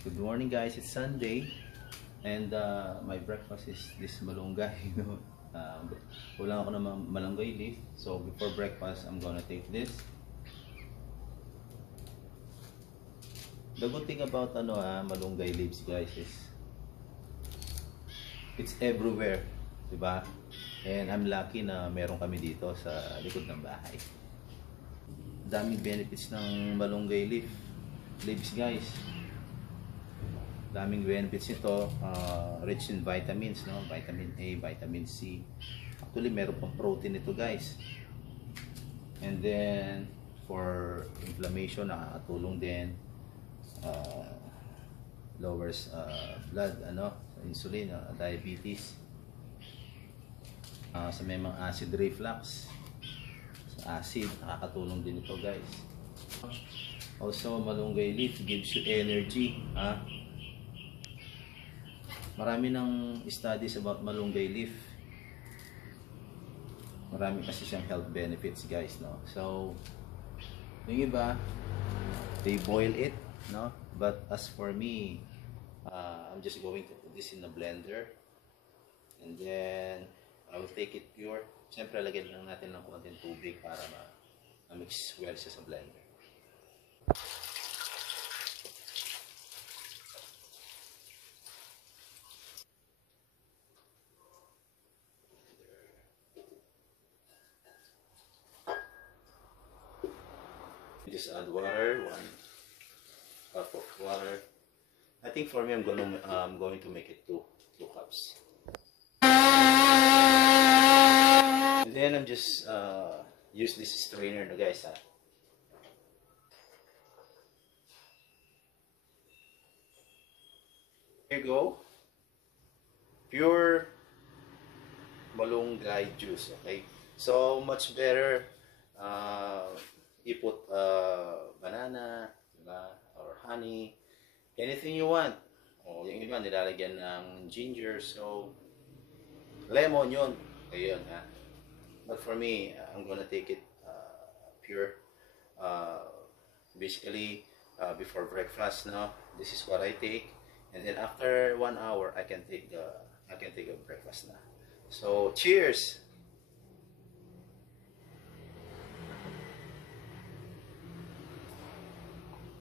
Good morning guys, it's Sunday and my breakfast is this malunggay. Wala ako ng malunggay leaf, so before breakfast I'm gonna take this. The good thing about malunggay leaves guys is it's everywhere, diba? And I'm lucky na meron kami dito sa likod ng bahay. Daming benefits ng malunggay leaves guys. Daming benefits nito, rich in vitamins, no? Vitamin A, vitamin C. Actually, meron pang protein ito, guys. And then, for inflammation, nakakatulong din. Lowers blood, insulin, diabetes. Sa may mga acid reflux, sa acid, nakakatulong din ito, guys. Also, malunggay leaf gives you energy, Marami ng studies about malunggay leaf. Marami kasi siyang health benefits, guys, no? So, yung iba, they boil it, no? But as for me, I'm just going to put this in a blender. And then, I will take it pure. Siyempre, lagyan lang natin ng konting tubig para ma-mix well siya sa blender. Just add water, 1 cup of water. I think for me, I'm going to make it 2 cups. And then I'm just use this strainer, no, guys. Here you go, pure malunggay juice. Okay, so much better. You put banana, diba? Or honey, anything you want. O yung iba nilalagyan ng ginger, so lemon yun. Ayun, ha. But for me, I'm gonna take it pure. Basically, before breakfast, no, this is what I take, and then after 1 hour, I can take a breakfast na. So cheers.